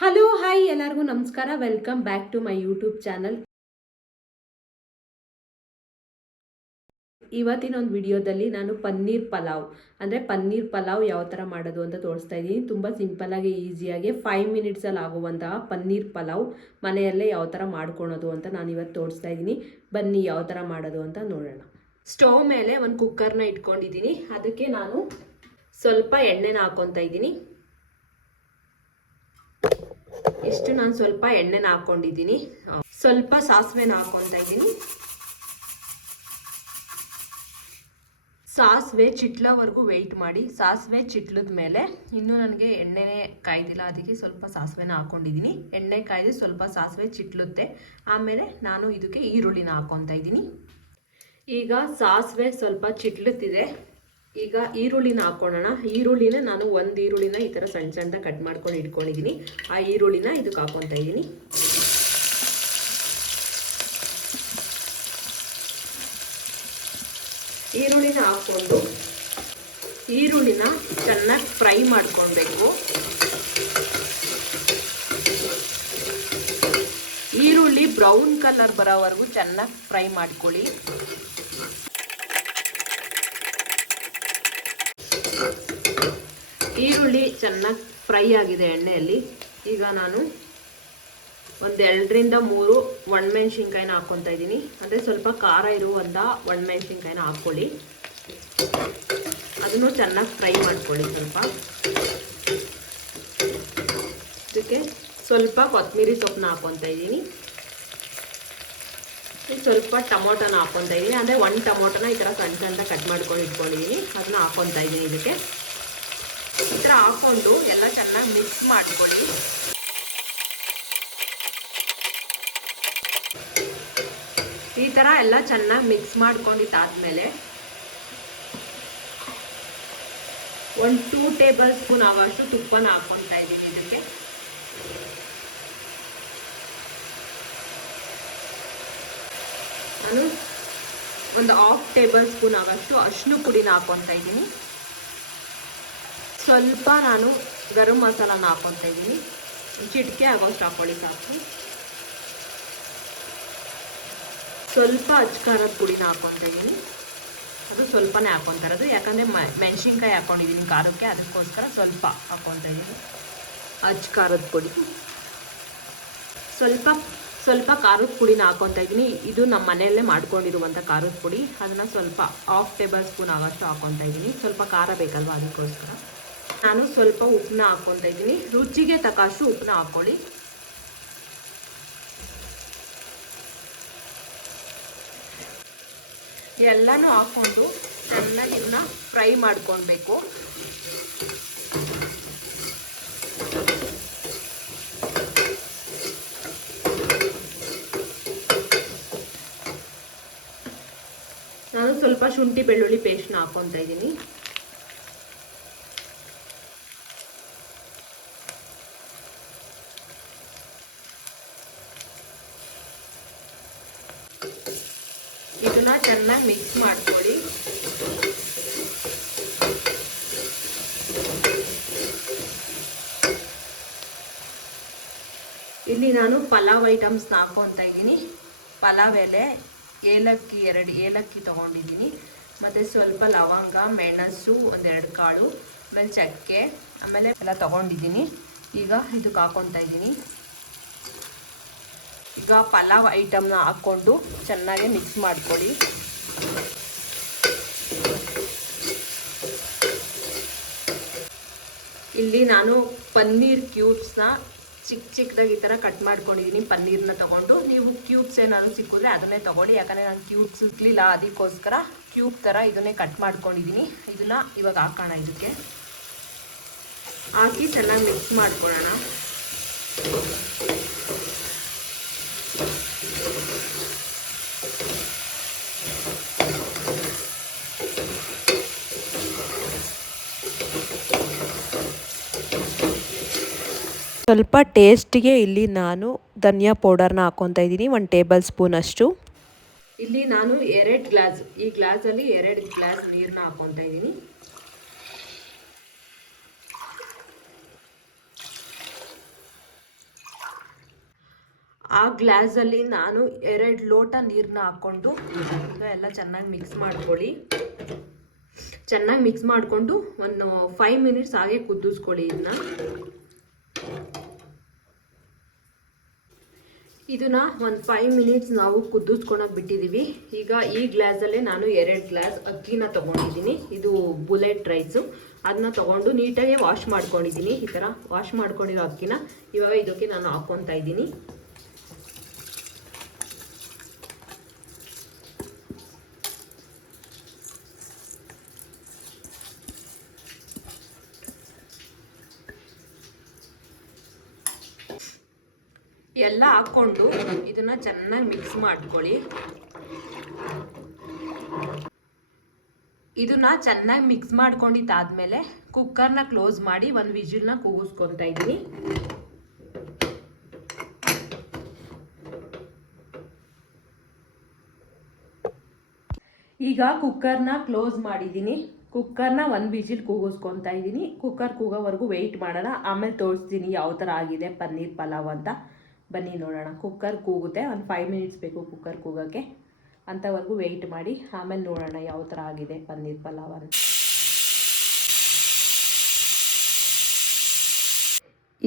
Hello hi ಎಲ್ಲರಿಗೂ ನಮಸ್ಕಾರ. Welcome back to my YouTube channel. ಇವತ್ತಿನ ಒಂದು ವಿಡಿಯೋದಲ್ಲಿ ನಾನು ಪನ್ನೀರ್ ಪಲಾವ್ ಯಾವ ಥರ ಮಾಡೋದು ಅಂತ ತೋರಿಸ್ತಾ ಇದ್ದೀನಿ. ತುಂಬ ಸಿಂಪಲ್ಲಾಗಿ ಈಸಿಯಾಗಿ 5 ಮಿನಿಟ್ಸಲ್ಲಿ ಆಗುವಂತಹ ಪನ್ನೀರ್ ಪಲಾವ್ ಮನೆಯಲ್ಲೇ ಯಾವ ಥರ ಮಾಡ್ಕೊಳೋದು ಅಂತ ನಾನು ಇವತ್ತು ತೋರಿಸ್ತಾ ಇದ್ದೀನಿ. ಬನ್ನಿ ಯಾವ ಥರ ಮಾಡೋದು ಅಂತ ನೋಡೋಣ. ಸ್ಟವ್ ಮೇಲೆ ಒಂದು ಕುಕ್ಕರ್ನ ಇಟ್ಕೊಂಡಿದ್ದೀನಿ. ಅದಕ್ಕೆ ನಾನು ಸ್ವಲ್ಪ ಎಣ್ಣೆನ ಹಾಕ್ಕೊತಾ ಇದ್ದೀನಿ. ಇಷ್ಟು ನಾನು ಸ್ವಲ್ಪ ಎಣ್ಣೆನ ಹಾಕ್ಕೊಂಡಿದ್ದೀನಿ. ಸ್ವಲ್ಪ ಸಾಸಿವೆನ ಹಾಕ್ಕೊತಾ ಇದ್ದೀನಿ. ಸಾಸಿವೆ ಚಿಟ್ಲವರೆಗೂ ವೆಯ್ಟ್ ಮಾಡಿ. ಸಾಸಿವೆ ಚಿಟ್ಲದ ಮೇಲೆ ಇನ್ನೂ ನನಗೆ ಎಣ್ಣೆನೇ ಕಾಯ್ದಿಲ್ಲ, ಅದಕ್ಕೆ ಸ್ವಲ್ಪ ಸಾಸಿವೆನ ಹಾಕ್ಕೊಂಡಿದ್ದೀನಿ. ಎಣ್ಣೆ ಕಾಯ್ದು ಸ್ವಲ್ಪ ಸಾಸಿವೆ ಚಿಟ್ಲುತ್ತೆ. ಆಮೇಲೆ ನಾನು ಇದಕ್ಕೆ ಈರುಳ್ಳಿನ ಹಾಕ್ಕೊತಾ ಇದ್ದೀನಿ. ಈಗ ಸಾಸಿವೆ ಸ್ವಲ್ಪ ಚಿಟ್ಲುತ್ತಿದೆ. ಈಗ ಈರುಳ್ಳಿನ ಹಾಕ್ಕೊಳ್ಳೋಣ. ಈರುಳ್ಳಿನ ನಾನು ಒಂದು ಈರುಳ್ಳಿನ ಈ ಥರ ಸಣ್ಣ ಸಣ್ಣ ಕಟ್ ಮಾಡ್ಕೊಂಡು ಇಟ್ಕೊಂಡಿದ್ದೀನಿ. ಆ ಈರುಳ್ಳಿನ ಇದಕ್ಕೆ ಹಾಕ್ಕೊತಾ ಇದ್ದೀನಿ. ಈರುಳ್ಳಿನ ಹಾಕ್ಕೊಂಡು ಈರುಳ್ಳಿನ ಚೆನ್ನಾಗಿ ಫ್ರೈ ಮಾಡ್ಕೊಳ್ಬೇಕು. ಈರುಳ್ಳಿ ಬ್ರೌನ್ ಕಲರ್ ಬರೋವರೆಗೂ ಚೆನ್ನಾಗಿ ಫ್ರೈ ಮಾಡ್ಕೊಳ್ಳಿ. ಈರುಳ್ಳಿ ಚೆನ್ನಾಗಿ ಫ್ರೈ ಆಗಿದೆ ಎಣ್ಣೆಯಲ್ಲಿ. ಈಗ ನಾನು ಒಂದು 2-3 ಒಣಮೆಣ್ಸಿನ್ಕಾಯಿನ ಹಾಕ್ಕೊತಾ ಇದ್ದೀನಿ. ಅಂದರೆ ಸ್ವಲ್ಪ ಖಾರ ಇರುವಂಥ ಒಣಮೆಣ್ಸಿನ್ಕಾಯಿನ ಹಾಕ್ಕೊಳ್ಳಿ. ಅದನ್ನು ಚೆನ್ನಾಗಿ ಫ್ರೈ ಮಾಡ್ಕೊಳ್ಳಿ. ಇದಕ್ಕೆ ಸ್ವಲ್ಪ ಕೊತ್ತಂಬರಿ ಸೊಪ್ಪನ್ನ ಹಾಕ್ಕೊತಾ ಇದ್ದೀನಿ. ಸ್ವಲ್ಪ ಟೊಮೊಟೊನ ಹಾಕ್ಕೊತಾ ಇದ್ದೀನಿ. ಅಂದರೆ 1 ಟೊಮೊಟೊನ ಈ ಥರ ಸಣ್ಣ ಸಣ್ಣ ಕಟ್ ಮಾಡ್ಕೊಂಡು ಇಟ್ಕೊಂಡಿದ್ದೀನಿ. ಅದನ್ನ ಹಾಕ್ಕೊತಾ ಇದ್ದೀನಿ. ಇದಕ್ಕೆ ಈ ಥರ ಹಾಕ್ಕೊಂಡು ಎಲ್ಲ ಚೆನ್ನಾಗಿ ಮಿಕ್ಸ್ ಮಾಡ್ಕೊಳ್ಳಿ. ಈ ಥರ ಎಲ್ಲ ಚೆನ್ನಾಗಿ ಮಿಕ್ಸ್ ಮಾಡ್ಕೊಂಡಿದ್ದಾದ್ಮೇಲೆ 2 ಟೇಬಲ್ ಸ್ಪೂನ್ ಆಗೋಷ್ಟು ತುಪ್ಪನ ಹಾಕ್ಕೊತಾ ಇದ್ದೀನಿ. ಇದಕ್ಕೆ ನಾನು ಒಂದು 1/2 ಟೇಬಲ್ ಸ್ಪೂನ್ ಆಗೋಷ್ಟು ಅರಿಶಿನ ಪುಡಿನ ಹಾಕ್ಕೊತಾ ಇದ್ದೀನಿ. ಸ್ವಲ್ಪ ನಾನು ಗರಂ ಮಸಾಲಾನ ಹಾಕ್ಕೊತಾ ಇದ್ದೀನಿ. ಚಿಟಿಕೆ ಆಗೋಷ್ಟು ಹಾಕ್ಕೊಳ್ಳಿ ಸಾಕು. ಸ್ವಲ್ಪ ಅಚ್ಕಾರದ ಪುಡಿನ ಹಾಕ್ಕೊತಾ ಇದ್ದೀನಿ. ಅದು ಸ್ವಲ್ಪನೇ ಹಾಕ್ಕೊತಾ ಇರೋದು, ಯಾಕಂದರೆ ಮೆಣಸಿನ್ಕಾಯಿ ಹಾಕ್ಕೊಂಡಿದ್ದೀನಿ ಖಾರಕ್ಕೆ, ಅದಕ್ಕೋಸ್ಕರ ಸ್ವಲ್ಪ ಹಾಕ್ಕೊತಾ ಇದ್ದೀನಿ ಅಚ್ಕಾರದ ಪುಡಿ. ಸ್ವಲ್ಪ ಖಾರದ ಪುಡಿನ ಹಾಕ್ಕೊತಾ ಇದ್ದೀನಿ. ಇದು ನಮ್ಮ ಮನೆಯಲ್ಲೇ ಮಾಡ್ಕೊಂಡಿರುವಂಥ ಖಾರದ ಪುಡಿ. ಅದನ್ನು ಸ್ವಲ್ಪ 1/2 ಟೇಬಲ್ ಸ್ಪೂನ್ ಆಗೋಷ್ಟು ಹಾಕ್ಕೊತಾ ಇದ್ದೀನಿ. ಸ್ವಲ್ಪ ಖಾರ ಬೇಕಲ್ವ, ಅದಕ್ಕೋಸ್ಕರ. ನಾನು ಸ್ವಲ್ಪ ಉಪ್ಪನ್ನ ಹಾಕ್ಕೊತಾ ಇದ್ದೀನಿ. ರುಚಿಗೆ ತಕ್ಕಷ್ಟು ಉಪ್ಪನ್ನ ಹಾಕ್ಕೊಳ್ಳಿ. ಎಲ್ಲನೂ ಹಾಕ್ಕೊಂಡು ಚೆನ್ನಾಗಿ ಇದನ್ನ ಫ್ರೈ ಮಾಡ್ಕೊಳ್ಬೇಕು. ನಾನು ಸ್ವಲ್ಪ ಶುಂಠಿ ಬೆಳ್ಳುಳ್ಳಿ ಪೇಸ್ಟ್ನ ಹಾಕ್ಕೊತಾ ಇದ್ದೀನಿ. ಇದನ್ನ ಚೆನ್ನಾಗಿ ಮಿಕ್ಸ್ ಮಾಡ್ಕೊಳ್ಳಿ. ಇಲ್ಲಿ ನಾನು ಪಲಾವ್ ಐಟಮ್ಸ್ನ ಹಾಕ್ಕೊತಾ ಇದ್ದೀನಿ. ಪಲಾವ್ ಎಲೆ, ಏಲಕ್ಕಿ 2 ಏಲಕ್ಕಿ ತೊಗೊಂಡಿದ್ದೀನಿ. ಮತ್ತು ಸ್ವಲ್ಪ ಲವಂಗ, ಮೆಣಸು 1-2 ಕಾಳು, ಆಮೇಲೆ ಚಕ್ಕೆ, ಆಮೇಲೆ ಎಲ್ಲ ತೊಗೊಂಡಿದ್ದೀನಿ. ಈಗ ಇದಕ್ಕೆ ಹಾಕ್ಕೊತಾ ಇದ್ದೀನಿ. ಈಗ ಪಲಾವ್ ಐಟಮ್ನ ಹಾಕ್ಕೊಂಡು ಚೆನ್ನಾಗಿ ಮಿಕ್ಸ್ ಮಾಡ್ಕೊಳ್ಳಿ. ಇಲ್ಲಿ ನಾನು ಪನ್ನೀರ್ ಕ್ಯೂಬ್ಸ್ನ ಚಿಕ್ಕದಾಗಿ ಈ ಥರ ಕಟ್ ಮಾಡ್ಕೊಂಡಿದ್ದೀನಿ. ಪನ್ನೀರ್ನ ತೊಗೊಂಡು ನೀವು ಕ್ಯೂಬ್ಸ್ ಏನಾದ್ರು ಸಿಕ್ಕಿದ್ರೆ ಅದನ್ನೇ ತೊಗೊಳ್ಳಿ. ಯಾಕಂದರೆ ನಾನು ಕ್ಯೂಬ್ಸ್ ಸಿಕ್ಕಲಿಲ್ಲ, ಅದಕ್ಕೋಸ್ಕರ ಕ್ಯೂಬ್ ಥರ ಇದನ್ನೇ ಕಟ್ ಮಾಡ್ಕೊಂಡಿದ್ದೀನಿ. ಇದನ್ನು ಇವಾಗ ಹಾಕೋಣ. ಇದಕ್ಕೆ ಹಾಕಿ ಚೆನ್ನಾಗಿ ಮಿಕ್ಸ್ ಮಾಡ್ಕೊಳ್ಳೋಣ. ಸ್ವಲ್ಪ ಟೇಸ್ಟಿಗೆ ಇಲ್ಲಿ ನಾನು ಧನಿಯಾ ಪೌಡರ್ನ ಹಾಕ್ಕೊತಾ ಇದ್ದೀನಿ, 1 ಟೇಬಲ್ ಸ್ಪೂನ್ ಅಷ್ಟು. ಇಲ್ಲಿ ನಾನು 2 ಗ್ಲಾಸ್, ಈ ಗ್ಲಾಸಲ್ಲಿ 2 ಗ್ಲಾಸ್ ನೀರನ್ನ ಹಾಕ್ಕೊತಾ ಇದ್ದೀನಿ. ಆ ಗ್ಲಾಸಲ್ಲಿ ನಾನು 2 ಲೋಟ ನೀರನ್ನ ಹಾಕ್ಕೊಂಡು ಈಗ ಎಲ್ಲ ಚೆನ್ನಾಗಿ ಮಿಕ್ಸ್ ಮಾಡ್ಕೊಳ್ಳಿ. ಚೆನ್ನಾಗಿ ಮಿಕ್ಸ್ ಮಾಡಿಕೊಂಡು ಒಂದು 5 ಮಿನಿಟ್ಸ್ ಹಾಗೆ ಕುದಿಸ್ಕೊಳ್ಳಿ. ಇದನ್ನ ಒಂದು 5 ಮಿನಿಟ್ಸ್ ನಾವು ಕುದಿಸ್ಕೊಳಕ್ಕೆ ಬಿಟ್ಟಿದ್ದೀವಿ. ಈಗ ಈ ಗ್ಲಾಸಲ್ಲೇ ನಾನು 2 ಗ್ಲಾಸ್ ಅಕ್ಕಿನ ತೊಗೊಂಡಿದ್ದೀನಿ. ಇದು ಬುಲೆಟ್ ರೈಸು. ಅದನ್ನ ತೊಗೊಂಡು ನೀಟಾಗಿ ವಾಶ್ ಮಾಡ್ಕೊಂಡಿದ್ದೀನಿ. ಈ ಥರ ವಾಶ್ ಮಾಡ್ಕೊಂಡಿರೋ ಅಕ್ಕಿನ ಇವಾಗ ಇದಕ್ಕೆ ನಾನು ಹಾಕ್ಕೊತಾ ಇದ್ದೀನಿ. ಎಲ್ಲ ಹಾಕ್ಕೊಂಡು ಇದನ್ನ ಚೆನ್ನಾಗಿ ಮಿಕ್ಸ್ ಮಾಡ್ಕೊಳ್ಳಿ. ಇದನ್ನ ಚೆನ್ನಾಗಿ ಮಿಕ್ಸ್ ಮಾಡ್ಕೊಂಡಿದ್ದಾದ್ಮೇಲೆ ಕುಕ್ಕರ್ನ ಕ್ಲೋಸ್ ಮಾಡಿ 1 ವಿಜಿಲ್ನ ಕೂಗಿಸ್ಕೊತಾ ಇದ್ದೀನಿ. ಈಗ ಕುಕ್ಕರ್ನ ಕ್ಲೋಸ್ ಮಾಡಿದ್ದೀನಿ. ಕುಕ್ಕರ್ನ 1 ವಿಜಿಲ್ ಕೂಗಿಸ್ಕೊತಾ ಇದ್ದೀನಿ. ಕುಕ್ಕರ್ ಕೂಗೋವರೆಗೂ ವೆಯ್ಟ್ ಮಾಡೋಣ. ಆಮೇಲೆ ತೋರಿಸ್ತೀನಿ ಯಾವ ಥರ ಆಗಿದೆ ಪನ್ನೀರ್ ಪಲಾವ್ ಅಂತ. ಬನ್ನಿ ನೋಡೋಣ. ಕುಕ್ಕರ್ ಕೂಗುತ್ತೆ, ಒಂದು 5 ಮಿನಿಟ್ಸ್ ಬೇಕು ಕುಕ್ಕರ್ ಕೂಗೋಕ್ಕೆ. ಅಂಥವರೆಗೂ ವೆಯ್ಟ್ ಮಾಡಿ ಆಮೇಲೆ ನೋಡೋಣ ಯಾವ ಥರ ಆಗಿದೆ ಪನ್ನೀರ್ ಪಲಾವ್ ಅಂತ.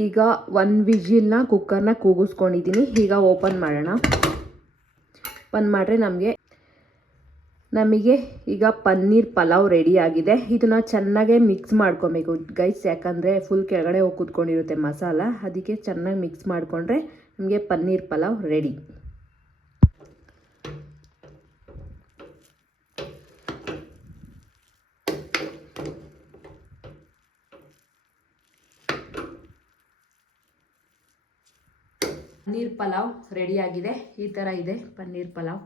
ಈಗ 1 ವಿಜಿಲ್ನ ಕುಕ್ಕರ್ನ ಕೂಗಿಸ್ಕೊಂಡಿದ್ದೀನಿ. ಈಗ ಓಪನ್ ಮಾಡೋಣ. ಓಪನ್ ಮಾಡಿದ್ರೆ ನಮಗೆ ಈಗ ಪನ್ನೀರ್ ಪಲಾವ್ ರೆಡಿ ಆಗಿದೆ. ಇದನ್ನ ಚೆನ್ನಾಗೇ ಮಿಕ್ಸ್ ಮಾಡ್ಕೊಬೇಕು ಗೈಸ್, ಯಾಕಂದರೆ ಫುಲ್ ಕೆಳಗಡೆ ಹೋಗಿ ಕೂತ್ಕೊಂಡಿರುತ್ತೆ ಮಸಾಲ. ಅದಕ್ಕೆ ಚೆನ್ನಾಗಿ ಮಿಕ್ಸ್ ಮಾಡಿಕೊಂಡ್ರೆ ನಮಗೆ ಪನ್ನೀರ್ ಪಲಾವ್ ರೆಡಿ. ಪನ್ನೀರ್ ಪಲಾವ್ ರೆಡಿಯಾಗಿದೆ. ಈ ಥರ ಇದೆ ಪನ್ನೀರ್ ಪಲಾವ್.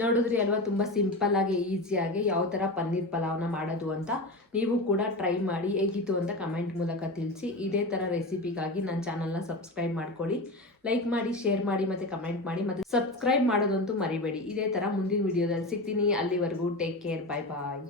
ನೋಡಿದ್ರಿ ಅಲ್ವಾ, ತುಂಬ ಸಿಂಪಲ್ಲಾಗಿ ಈಸಿಯಾಗಿ ಯಾವ ಥರ ಪನ್ನೀರ್ ಪಲಾವ್ನ ಮಾಡೋದು ಅಂತ. ನೀವು ಕೂಡ ಟ್ರೈ ಮಾಡಿ ಹೇಗಿತ್ತು ಅಂತ ಕಮೆಂಟ್ ಮೂಲಕ ತಿಳಿಸಿ. ಇದೇ ಥರ ರೆಸಿಪಿಗಾಗಿ ನನ್ನ ಚಾನಲ್ನ ಸಬ್ಸ್ಕ್ರೈಬ್ ಮಾಡ್ಕೊಳ್ಳಿ. ಲೈಕ್ ಮಾಡಿ, ಶೇರ್ ಮಾಡಿ ಮತ್ತು ಕಮೆಂಟ್ ಮಾಡಿ. ಮತ್ತು ಸಬ್ಸ್ಕ್ರೈಬ್ ಮಾಡೋದಂತೂ ಮರಿಬೇಡಿ. ಇದೇ ಥರ ಮುಂದಿನ ವಿಡಿಯೋದಲ್ಲಿ ಸಿಗ್ತೀನಿ. ಅಲ್ಲಿವರೆಗೂ ಟೇಕ್ ಕೇರ್. ಬಾಯ್ ಬಾಯ್.